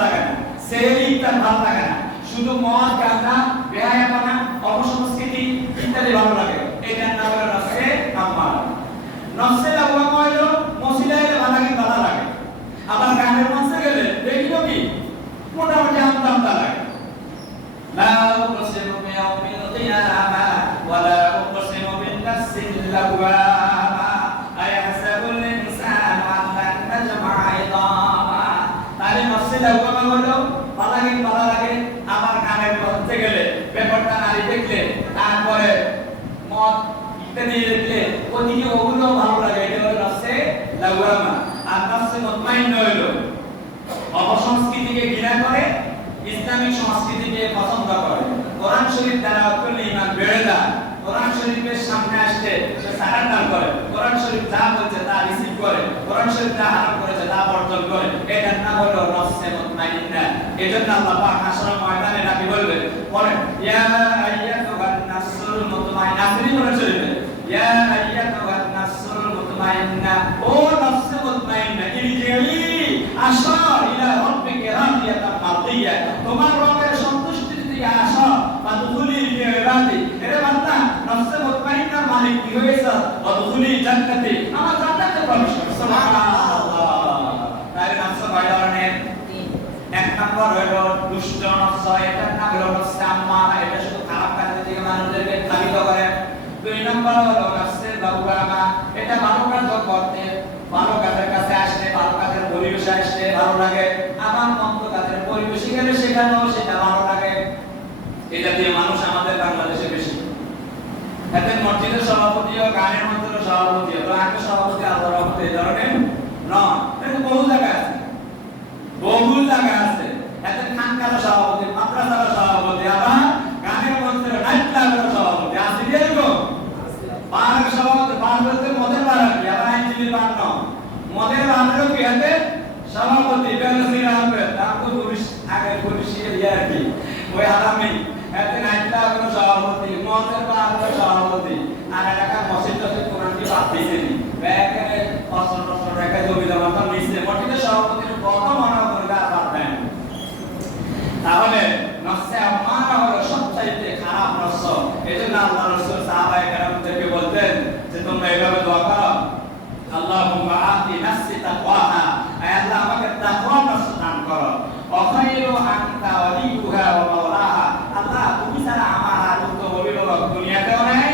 তার ভালো লাগে না শুধু মদ গাঁজা বেহায়াপনা অপসংস্কৃতি ইত্যাদি ভালো লাগে এটার নাম হলো নফসে আম্মারা নফসে লাউয়ামা হলো মসজিদে এলে ভালো লাগে ভালো লাগে আবার গানের মঞ্চে গেলে দেখিল কি মোটামুটি আমদা আমদা লাগে لا أقسم بيوم القيامة ولا أقسم بالنفس اللوامة ভালো লাগে লাগে, আমার গানের মঞ্চে গেলে ব্যাপারটা নারী দেখলে, তারপরে মদ ইত্যাদি দেখলে ওদিকে ওগুলো ভালো লাগে। এটা হলো নফসে লাউয়ামা আর নফসে মুতমাইন্না হলো অপসংস্কৃতিকে ঘৃণা করে, ইসলামিক সংস্কৃতিকে পছন্দ করে। কোরআন শরীফ দ্বারা করলে ইমান বেড়ে যায়। কোরআন শরীফের সামনে আসলে সে সারান্ডার করে। কোরআন শরীফ যা বলছে তা রিসিভ করে। কোরআন শরীফ যা হারাম করেছে তা বর্জন করে। এটার নাম হলো নফসে মুতমাইন্না এজন্য আল্লাহ পাক হাসরের ময়দানে নাকি বলবেন বলেন, ইয়া আইয়াতুহান নাসরুল মুতমাইন্না আসরি কোরআন শরীফে ইয়া আইয়াতুহান নাসরুল মুতমাইন্না ও নফসে মুতমাইন্না ইরজিই আসো ইলা রাব্বিকা রাদিয়াতান মারদিয়া। তোমার রবের সন্তুষ্টির দিকে আসো ফাদখুলি ফি ইবাদি। এরে বান্দা, নফসে মুতমাইন্নার মালিক কি হয়েছে? ফাদখুলি জান্নাতি। আমার জান্নাতে প্রবেশ করো সুবহানাল্লাহ তাই নফস কয় ধরনের এক নম্বর হলো দুষ্ট নফস এটার নাম হলো নফসে আম্মারা এটা শুধু খারাপ কাজের দিকে মানুষদেরকে প্লাবিত করে। দুই নম্বর হলো নফসে লাউয়ামা এটা ভালো করতে ভালো কাজের কাছে আসলে, ভালো কাজের পরিবেশে আসলে ভালো লাগে। আমার মন্দ কাজের পরিবেশে গেলে সেখানেও সেটা ভালো লাগে। এই জাতীয় মানুষ আমাদের বাংলাদেশে বেশি। এতে মসজিদের সভাপতিও গানের মন্ত্রের সভাপতিও তো আগে সভাপতি আল্লাহ রহমতে এই ধরনের নয় এরকম বহু জায়গা আছে বহু জায়গা আছে এতে খানকার সভাপতি মাদ্রাসার সভাপতি আবার গানের মন্ত্রের নাইট ক্লাবের সভাপতি আছে কি এরকম পার্ক সভাপতি পার্ক বলতে মদের বার আর কি আবার আইনজীবীর বার নয় মদের বারেরও কি হাতে সভাপতি বেনজির আহমেদ নাম তো পুলিশ আগে পুলিশের ইয়ে আর কি ওই আরামি এতে নাইট ক্লাবের সভাপতি মদের বারের সভাপতি আর এলাকা মসজিদ টসজিদ কোরআন কি বাদ দিয়েছে নি ব্যাগে অস্ত্র টস্ত্র রেখে জমি জমা তো নিচ্ছে মসজিদের সভাপতির কত মনে করে তার বাদ দেয় না। তাহলে নফসে আম্মারা হলো সবচাইতে খারাপ নফস এজন্য আল্লাহ রাসূল সাহাবায়ে কেরামদেরকে বলতেন যে, তোমরা এইভাবে দোয়া করো, আল্লাহুম্মা আতি নাফসি তাকওয়াহা। আয় আল্লাহ, আমাকে তাকওয়া নফস করো। অখাইরু আনতা ওয়ালিউহা ওয়া মাওলাহা। আল্লাহ, তুমি ছাড়া আমার আর কোনো অভিভাবক দুনিয়াতেও নাই,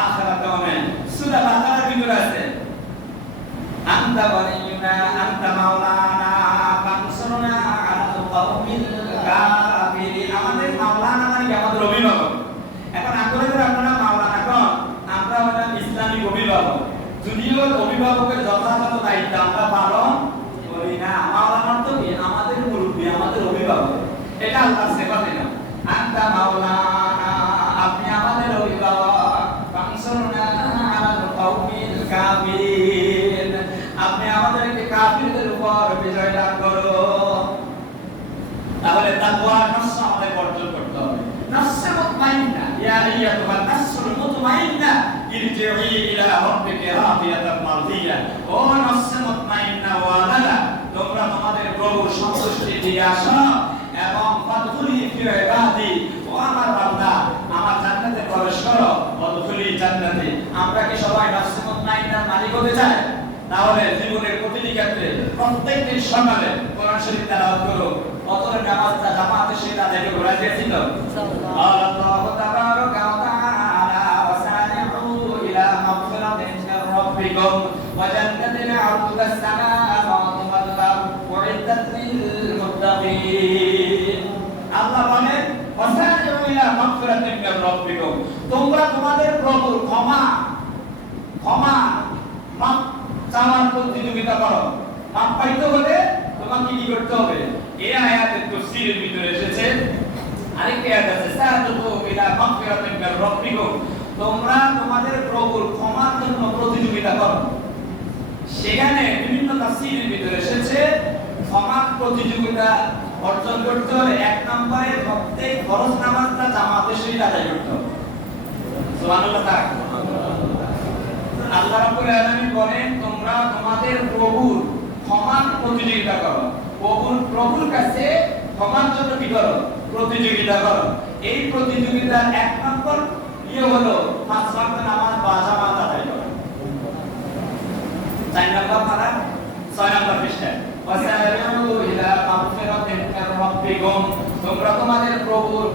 আখিরাতেও নাই। সূরা বাকারার ভিতরে আছে, আনতা ওয়ালিউনা আনতা মাওলানা, ফানসুরনা আলাল কওমিল কাফিরিন আমাদের মাওলানা মানে কি আমাদের অভিভাবক এখন আপনাদের আপনারা মাওলানা কোন আমরা হলাম ইসলামিক যদিও অভিভাবকের যথাযথ দায়িত্ব আমরা পালন করি না মাওলানা তো কি? আমাদের মুরব্বী, আমাদের অভিভাবক, এটা আল্লাহর সেবা না। আনতা মাওলানা, আপনি আমাদের অভিভাবক ফানসুরনা আলাল আপনি আমাদেরকে কাফিরদের উপর বিজয় দান করো। তাহলে তাকওয়া নফস আমাদের অর্জন করতে হবে। নফসে মুতমাইন্না, ইয়া আইয়াতুহা নাফসুল মুতমাইন্না ইরজিই রাব্বিকা রাদিয়াতান মারদিয়া ও নফসে মুতমাইন্না ওয়ালাদা তোমরা তোমাদের প্রভুর সন্তুষ্টির দিকে আসো এবং ফাদখুলি ফি ইবাদি ও আমার বান্দা আমার জান্নাতে প্রবেশ করো ফাদখুলি জান্নাতি। আমরা কি সবাই নফসে মুতমাইন্নার মালিক হতে চাই? তাহলে জীবনের প্রতিটি ক্ষেত্রে প্রত্যেকদিন সকালে কোরআন শরীফ তেলাওয়াত করো। অতর নামাজটা জামাতে সেটা দেখে ঘোরা দিয়েছিল আল্লাহ তাবারাকা জান্নাতিন 'আরদুহা as-সামাওয়াতু ওয়াল আরদ উ'iddat লিল মুত্তাকিন আল্লাহ বলেন ওয়াসারি'ু ইলা মাগফিরাতিন মির রাব্বিকুম। তোমরা তোমাদের প্রভুর ক্ষমা ক্ষমা, মাপ চাওয়ার প্রতিযোগিতা করো। মাপ পাইতে হলে তোমাকে কি করতে হবে? এই আয়াতের তাফসীরের ভিতরে এসেছে, আরেকটা আয়াত আছে সাআতুকু ইলা মাগফিরাতিন মির রাব্বিকুম। তোমরা তোমাদের প্রভুর ক্ষমার জন্য প্রতিযোগিতা করো। সেখানে বিভিন্ন তাফসীরের ভিতরে এসেছে, ক্ষমার প্রতিযোগিতা অর্জন করতে হলে এক নম্বরে প্রত্যেক ফরজ নামাজটা জামাতের সহিত আদায় করতে হবে। সুবহানাল্লাহ আল্লাহ রাব্বুল আলামিন বলেন, তোমরা তোমাদের প্রভুর ক্ষমার প্রতিযোগিতা করো। প্রভুর প্রভুর কাছে ক্ষমার জন্য কি করো? প্রতিযোগিতা করো। এই প্রতিযোগিতার এক নম্বর ইয়ে হলো, পাঁচ ওয়াক্ত নামাজ বা জামাত আদায় করা চার নম্বর পারা, ছয় নম্বর পৃষ্ঠায় ওয়াসারিউ ইলা মাগফিরাতিন মির রাব্বিকুম। তোমরা তোমাদের প্রভুর